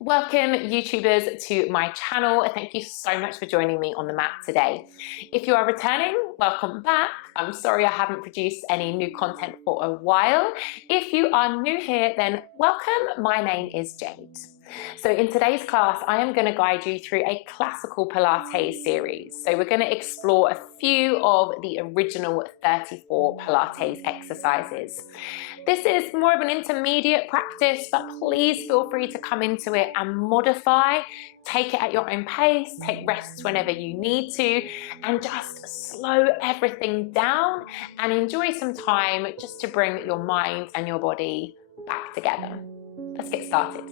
Welcome YouTubers to my channel. Thank you so much for joining me on the mat today. If you are returning, welcome back. I'm sorry I haven't produced any new content for a while. If you are new here, then welcome. My name is Jade. So in today's class, I am going to guide you through a classical Pilates series. So we're going to explore a few of the original 34 Pilates exercises. This is more of an intermediate practice, but please feel free to come into it and modify, take it at your own pace, take rests whenever you need to, and just slow everything down and enjoy some time just to bring your mind and your body back together. Let's get started.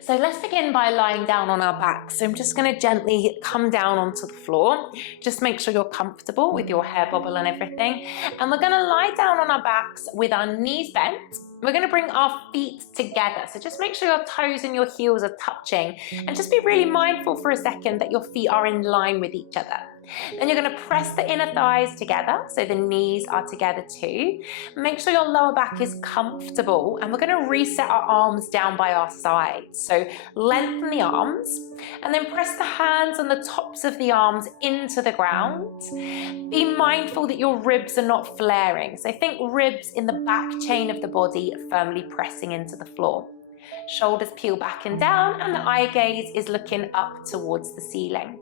So let's begin by lying down on our backs. So I'm just going to gently come down onto the floor. Just make sure you're comfortable with your hair bobble and everything. And we're going to lie down on our backs with our knees bent. We're going to bring our feet together. So just make sure your toes and your heels are touching. And just be really mindful for a second that your feet are in line with each other. Then you're going to press the inner thighs together, so the knees are together too. Make sure your lower back is comfortable, and we're going to reset our arms down by our sides. So lengthen the arms, and then press the hands on the tops of the arms into the ground. Be mindful that your ribs are not flaring. So think ribs in the back chain of the body firmly pressing into the floor. Shoulders peel back and down, and the eye gaze is looking up towards the ceiling.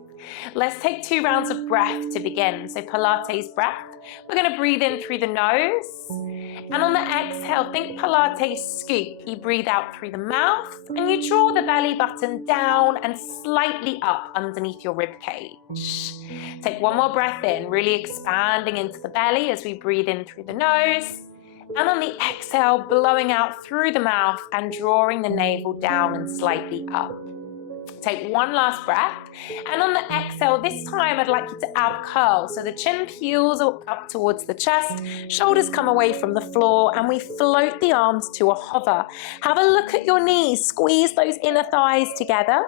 Let's take 2 rounds of breath to begin. So Pilates breath. We're going to breathe in through the nose. And on the exhale, think Pilates scoop. You breathe out through the mouth and you draw the belly button down and slightly up underneath your rib cage. Take 1 more breath in, really expanding into the belly as we breathe in through the nose. And on the exhale, blowing out through the mouth and drawing the navel down and slightly up. Take 1 last breath, and on the exhale, this time I'd like you to ab curl. So the chin peels up towards the chest, shoulders come away from the floor, and we float the arms to a hover. Have a look at your knees, squeeze those inner thighs together,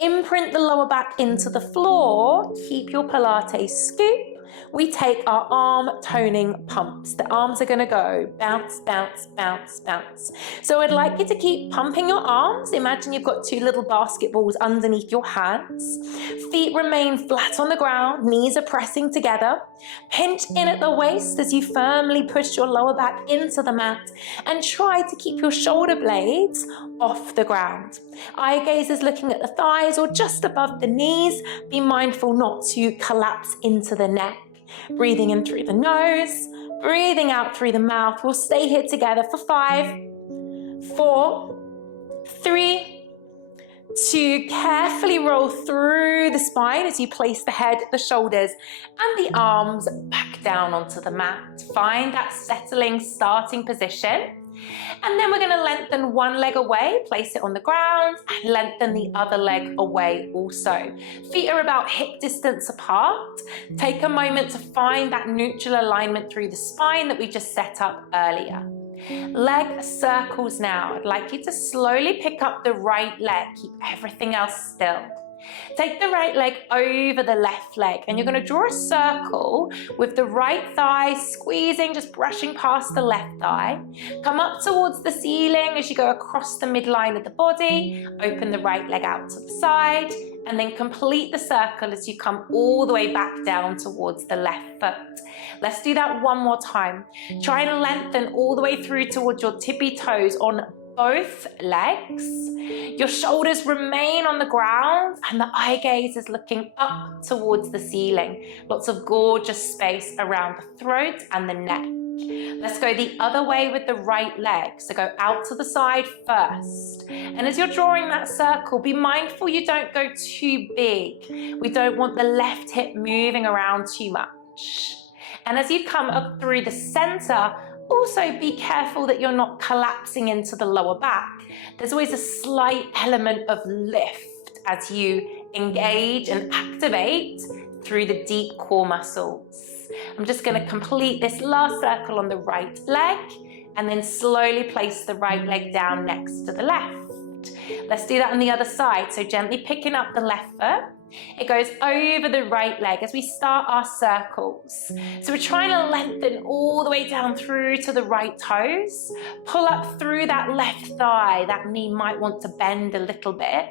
imprint the lower back into the floor, keep your Pilates scoop. We take our arm toning pumps. The arms are going to go bounce, bounce, bounce, bounce. So I'd like you to keep pumping your arms. Imagine you've got 2 little basketballs underneath your hands. Feet remain flat on the ground. Knees are pressing together. Pinch in at the waist as you firmly push your lower back into the mat and try to keep your shoulder blades off the ground. Eye gaze is looking at the thighs or just above the knees. Be mindful not to collapse into the neck. Breathing in through the nose, breathing out through the mouth. We'll stay here together for 5, 4, 3, 2. Carefully roll through the spine as you place the head, the shoulders, and the arms back down onto the mat. Find that settling starting position. And then we're going to lengthen 1 leg away, place it on the ground, and lengthen the other leg away also. Feet are about hip distance apart. Take a moment to find that neutral alignment through the spine that we just set up earlier. Leg circles now. I'd like you to slowly pick up the right leg. Keep everything else still. Take the right leg over the left leg, and you're going to draw a circle with the right thigh squeezing, just brushing past the left thigh. Come up towards the ceiling as you go across the midline of the body. Open the right leg out to the side, and then complete the circle as you come all the way back down towards the left foot. Let's do that 1 more time. Try and lengthen all the way through towards your tippy toes on both legs. Your shoulders remain on the ground and the eye gaze is looking up towards the ceiling. Lots of gorgeous space around the throat and the neck. Let's go the other way with the right leg. So go out to the side first. And as you're drawing that circle, be mindful you don't go too big. We don't want the left hip moving around too much. And as you come up through the center, also be careful that you're not collapsing into the lower back. There's always a slight element of lift as you engage and activate through the deep core muscles. I'm just going to complete this last circle on the right leg and then slowly place the right leg down next to the left. Let's do that on the other side. So gently picking up the left foot, It goes over the right leg as we start our circles. So we're trying to lengthen all the way down through to the right toes. Pull up through that left thigh. That knee might want to bend a little bit.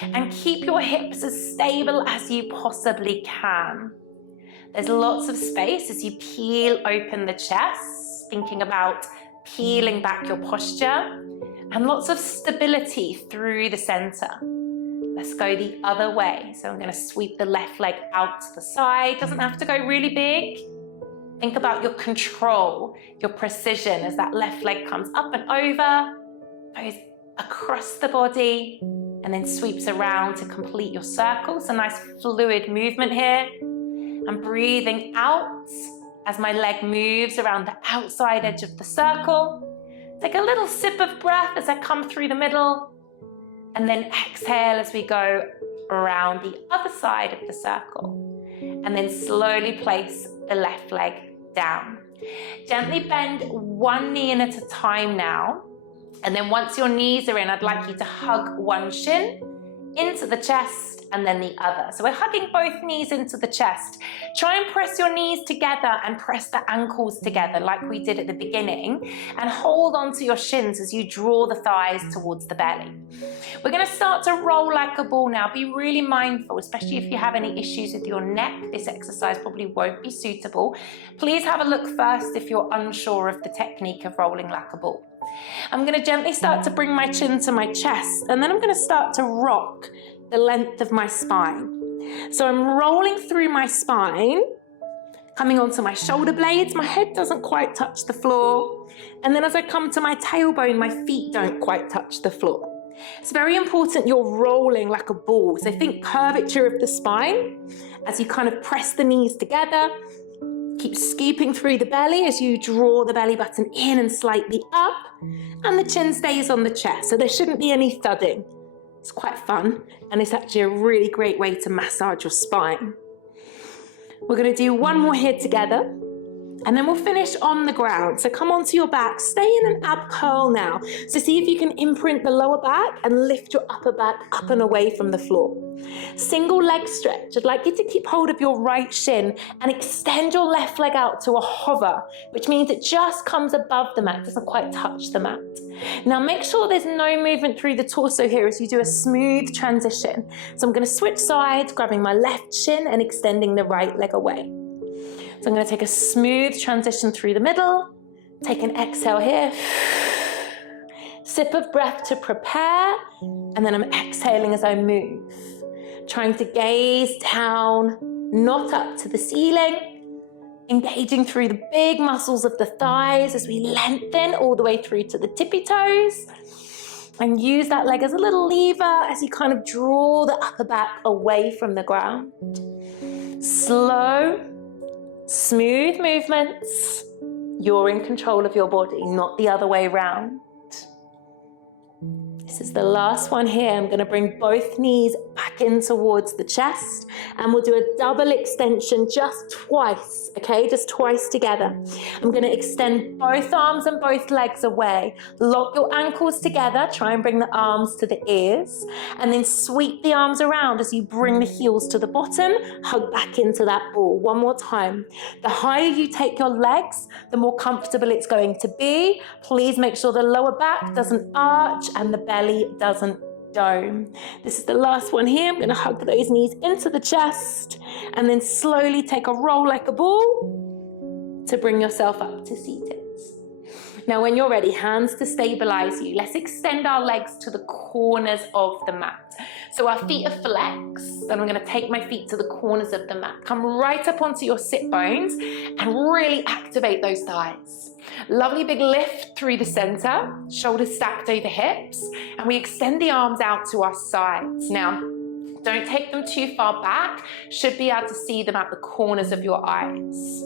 And keep your hips as stable as you possibly can. There's lots of space as you peel open the chest, thinking about peeling back your posture, and lots of stability through the center. Let's go the other way. So I'm going to sweep the left leg out to the side. Doesn't have to go really big. Think about your control, your precision as that left leg comes up and over, goes across the body, and then sweeps around to complete your circle. So nice fluid movement here. I'm breathing out as my leg moves around the outside edge of the circle. Take a little sip of breath as I come through the middle. And then exhale as we go around the other side of the circle. And then slowly place the left leg down. Gently bend one knee in at a time now. And then once your knees are in, I'd like you to hug one shin into the chest and then the other. So we're hugging both knees into the chest. Try and press your knees together and press the ankles together like we did at the beginning, and hold onto your shins as you draw the thighs towards the belly. We're going to start to roll like a ball now. Be really mindful, especially if you have any issues with your neck. This exercise probably won't be suitable. Please have a look first if you're unsure of the technique of rolling like a ball. I'm going to gently start to bring my chin to my chest, and then I'm going to start to rock the length of my spine. So I'm rolling through my spine, coming onto my shoulder blades. My head doesn't quite touch the floor. And then as I come to my tailbone, my feet don't quite touch the floor. It's very important you're rolling like a ball. So think curvature of the spine as you kind of press the knees together. Keep scooping through the belly as you draw the belly button in and slightly up, and the chin stays on the chest, so there shouldn't be any thudding. It's quite fun, and it's actually a really great way to massage your spine. We're going to do one more here together, and then we'll finish on the ground. So come onto your back, stay in an ab curl now. So see if you can imprint the lower back and lift your upper back up and away from the floor. Single leg stretch. I'd like you to keep hold of your right shin and extend your left leg out to a hover, which means it just comes above the mat, doesn't quite touch the mat. Now make sure there's no movement through the torso here as you do a smooth transition. So I'm going to switch sides, grabbing my left shin and extending the right leg away. So I'm going to take a smooth transition through the middle, take an exhale here, sip of breath to prepare, and then I'm exhaling as I move. Trying to gaze down, not up to the ceiling, engaging through the big muscles of the thighs as we lengthen all the way through to the tippy toes, and use that leg as a little lever as you kind of draw the upper back away from the ground. Slow, smooth movements. You're in control of your body, not the other way around. This is the last one here. I'm going to bring both knees back in towards the chest, and we'll do a double extension just twice, okay? Just twice together. I'm going to extend both arms and both legs away. Lock your ankles together. Try and bring the arms to the ears, and then sweep the arms around as you bring the heels to the bottom. Hug back into that ball. One more time. The higher you take your legs, the more comfortable it's going to be. Please make sure the lower back doesn't arch and the belly doesn't dome. This is the last one here. I'm going to hug those knees into the chest and then slowly take a roll like a ball to bring yourself up to seated. Now when you're ready, hands to stabilize you. Let's extend our legs to the corners of the mat. So our feet are flexed, and I'm going to take my feet to the corners of the mat. Come right up onto your sit bones and really activate those thighs. Lovely big lift through the center, shoulders stacked over hips, and we extend the arms out to our sides. Now, don't take them too far back. Should be able to see them at the corners of your eyes.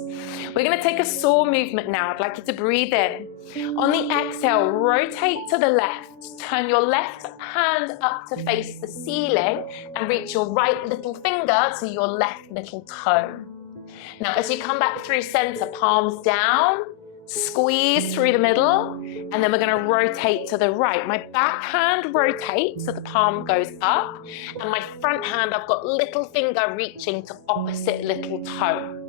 We're going to take a saw movement now. I'd like you to breathe in. On the exhale, rotate to the left. Turn your left hand up to face the ceiling and reach your right little finger to your left little toe. Now, as you come back through center, palms down, Squeeze through the middle, and then we're going to rotate to the right. My back hand rotates, so the palm goes up, and my front hand, I've got little finger reaching to opposite little toe.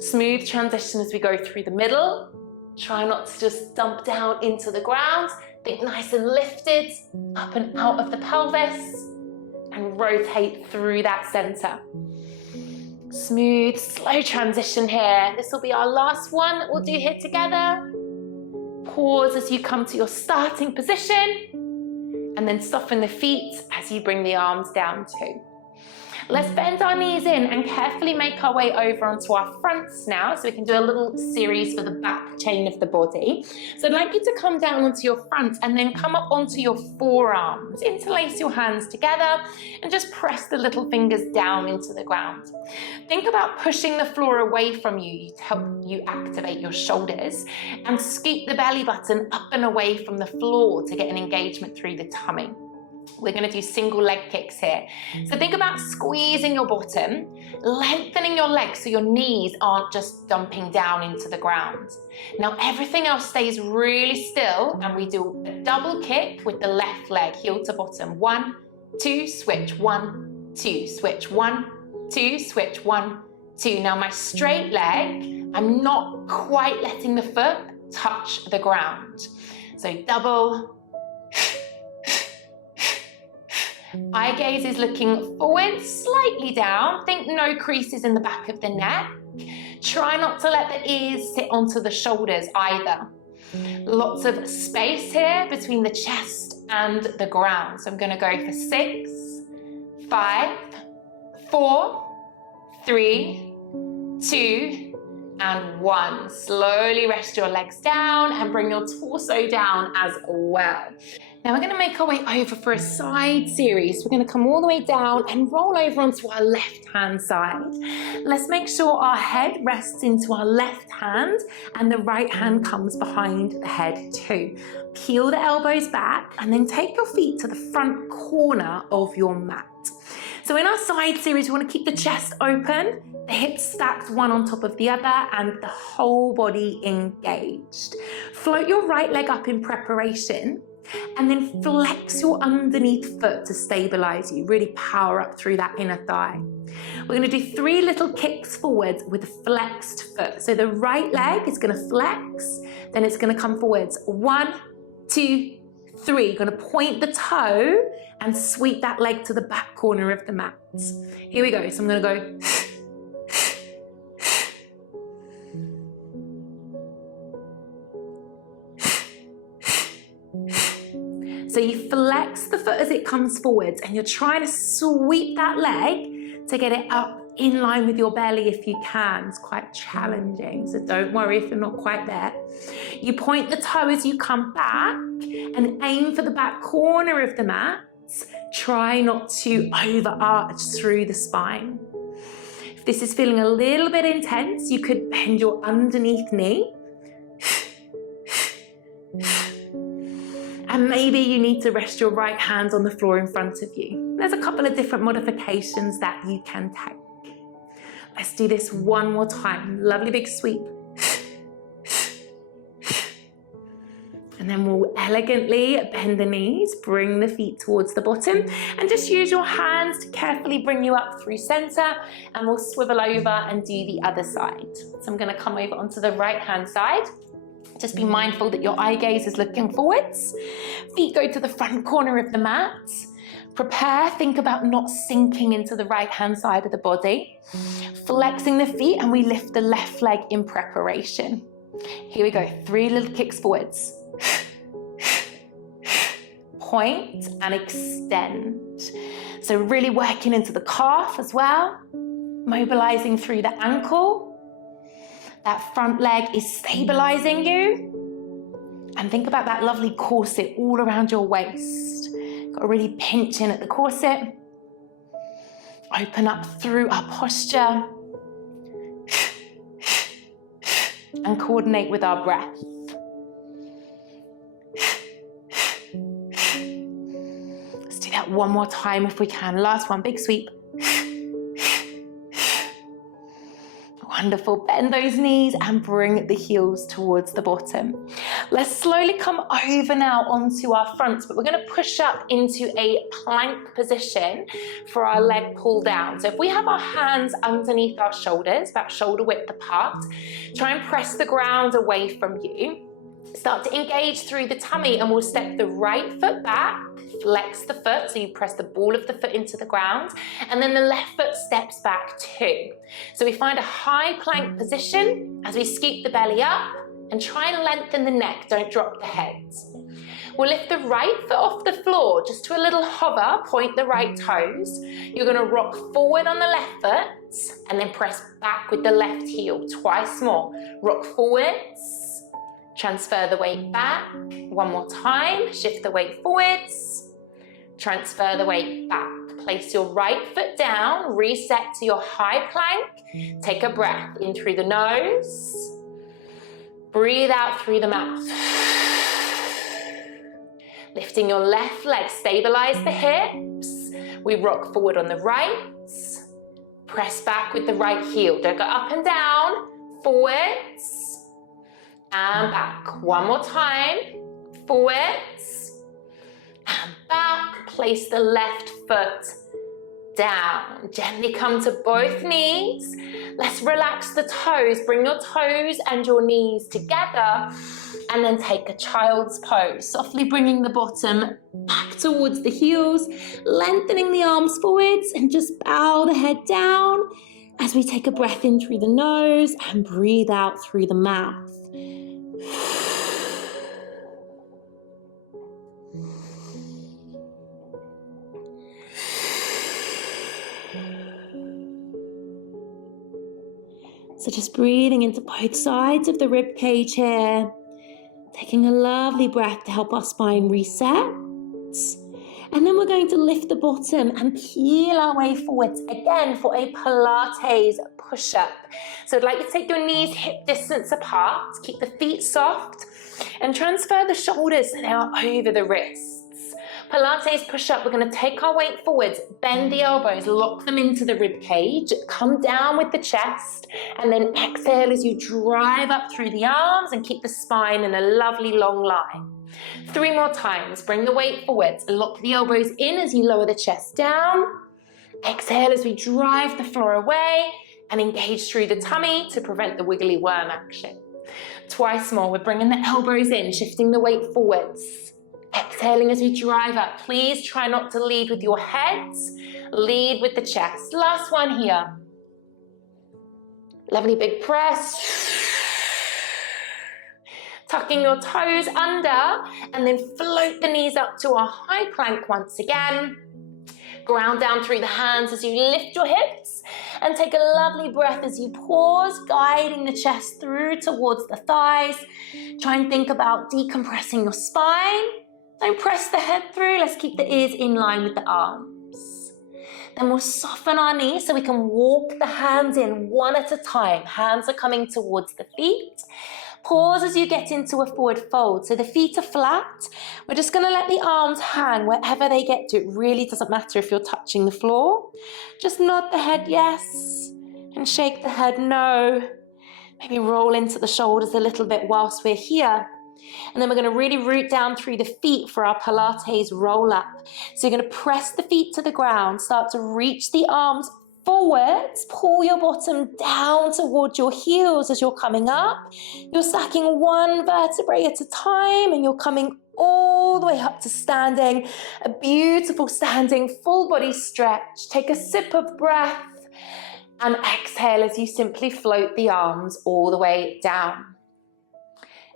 Smooth transition as we go through the middle. Try not to just dump down into the ground. Think nice and lifted, up and out of the pelvis, and rotate through that center. Smooth, slow transition here. This will be our last one that we'll do here together. Pause as you come to your starting position, and then soften the feet as you bring the arms down too. Let's bend our knees in and carefully make our way over onto our fronts now, so we can do a little series for the back chain of the body. So I'd like you to come down onto your front and then come up onto your forearms. Interlace your hands together and just press the little fingers down into the ground. Think about pushing the floor away from you to help you activate your shoulders, and scoop the belly button up and away from the floor to get an engagement through the tummy. We're going to do single leg kicks here. So think about squeezing your bottom, lengthening your legs so your knees aren't just dumping down into the ground. Now everything else stays really still, and we do a double kick with the left leg, heel to bottom. 1, 2, switch, 1, 2, switch, 1, 2, switch, 1, 2. Now my straight leg, I'm not quite letting the foot touch the ground. So double. Eye gaze is looking forward, slightly down. Think no creases in the back of the neck. Try not to let the ears sit onto the shoulders either. Lots of space here between the chest and the ground. So I'm going to go for 6, 5, 4, 3, 2, and 1. Slowly rest your legs down and bring your torso down as well. Now we're going to make our way over for a side series. We're going to come all the way down and roll over onto our left hand side. Let's make sure our head rests into our left hand and the right hand comes behind the head too. Peel the elbows back and then take your feet to the front corner of your mat. So in our side series, we want to keep the chest open, the hips stacked one on top of the other, and the whole body engaged. Float your right leg up in preparation, and then flex your underneath foot to stabilize you. Really power up through that inner thigh. We're going to do 3 little kicks forwards with a flexed foot. So the right leg is going to flex, then it's going to come forwards. 1, 2, 3. You're going to point the toe and sweep that leg to the back corner of the mat. Here we go. So I'm going to go. So you flex the foot as it comes forwards, and you're trying to sweep that leg to get it up in line with your belly if you can. It's quite challenging, so don't worry if you're not quite there. You point the toe as you come back and aim for the back corner of the mat. Try not to overarch through the spine. If this is feeling a little bit intense, you could bend your underneath knee. And maybe you need to rest your right hand on the floor in front of you. There's a couple of different modifications that you can take. Let's do this one more time. Lovely big sweep. And then we'll elegantly bend the knees, bring the feet towards the bottom, and just use your hands to carefully bring you up through center, and we'll swivel over and do the other side. So I'm going to come over onto the right hand side. Just be mindful that your eye gaze is looking forwards. Feet go to the front corner of the mat. Prepare, think about not sinking into the right hand side of the body. Flexing the feet, and we lift the left leg in preparation. Here we go, 3 little kicks forwards. Point and extend. So really working into the calf as well. Mobilizing through the ankle. That front leg is stabilizing you. And think about that lovely corset all around your waist. Got to really pinch in at the corset. Open up through our posture. And coordinate with our breath. Let's do that one more time if we can. Last one, big sweep. 1 Wonderful. Bend those knees and bring the heels towards the bottom. Let's slowly come over now onto our fronts, but we're going to push up into a plank position for our leg pull down. So if we have our hands underneath our shoulders, about shoulder width apart, try and press the ground away from you. Start to engage through the tummy, and we'll step the right foot back, flex the foot, so you press the ball of the foot into the ground, and then the left foot steps back too. So we find a high plank position as we scoop the belly up and try and lengthen the neck, don't drop the head. We'll lift the right foot off the floor, just to a little hover, point the right toes. You're going to rock forward on the left foot and then press back with the left heel, twice more. Rock forwards. Transfer the weight back, one more time, shift the weight forwards, transfer the weight back. Place your right foot down, reset to your high plank, take a breath in through the nose, breathe out through the mouth. Lifting your left leg, stabilize the hips, we rock forward on the right, press back with the right heel, don't go up and down, forwards, and back. One more time, forwards, and back. Place the left foot down. Gently come to both knees. Let's relax the toes. Bring your toes and your knees together, and then take a child's pose. Softly bringing the bottom back towards the heels, lengthening the arms forwards, and just bow the head down as we take a breath in through the nose and breathe out through the mouth. So just breathing into both sides of the rib cage here, taking a lovely breath to help our spine reset. And then we're going to lift the bottom and peel our way forwards again for a Pilates push-up. So I'd like you to take your knees hip distance apart, keep the feet soft, and transfer the shoulders so they are over the wrists. Pilates push-up, we're going to take our weight forwards, bend the elbows, lock them into the rib cage, come down with the chest, and then exhale as you drive up through the arms and keep the spine in a lovely long line. 3 more times. Bring the weight forwards, lock the elbows in as you lower the chest down. Exhale as we drive the floor away and engage through the tummy to prevent the wiggly worm action. Twice more. We're bringing the elbows in, shifting the weight forwards. Exhaling as we drive up. Please try not to lead with your heads. Lead with the chest. Last one here. Lovely big press. Tucking your toes under, and then float the knees up to a high plank once again. Ground down through the hands as you lift your hips, and take a lovely breath as you pause, guiding the chest through towards the thighs. Try and think about decompressing your spine. Don't press the head through. Let's keep the ears in line with the arms. Then we'll soften our knees so we can walk the hands in one at a time. Hands are coming towards the feet. Pause as you get into a forward fold. So the feet are flat. We're just going to let the arms hang wherever they get to. It really doesn't matter if you're touching the floor. Just nod the head yes, and shake the head no. Maybe roll into the shoulders a little bit whilst we're here. And then we're going to really root down through the feet for our Pilates roll up. So you're going to press the feet to the ground, start to reach the arms forwards, pull your bottom down towards your heels as you're coming up. You're stacking one vertebrae at a time, and you're coming all the way up to standing. A beautiful standing full body stretch. Take a sip of breath and exhale as you simply float the arms all the way down.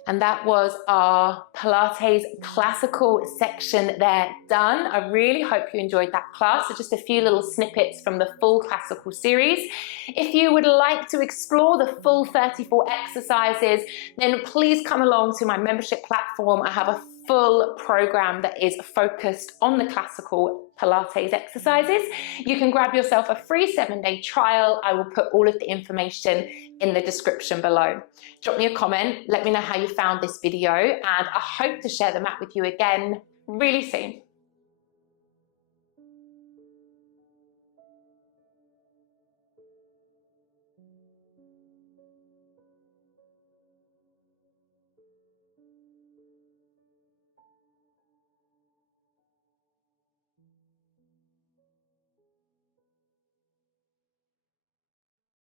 And that was our Pilates classical section there done. I really hope you enjoyed that class. So just a few little snippets from the full classical series. If you would like to explore the full 34 exercises, then please come along to my membership platform. I have a full program that is focused on the classical Pilates exercises. You can grab yourself a free 7-day trial. I will put all of the information in the description below. Drop me a comment, let me know how you found this video, and I hope to share the mat with you again really soon.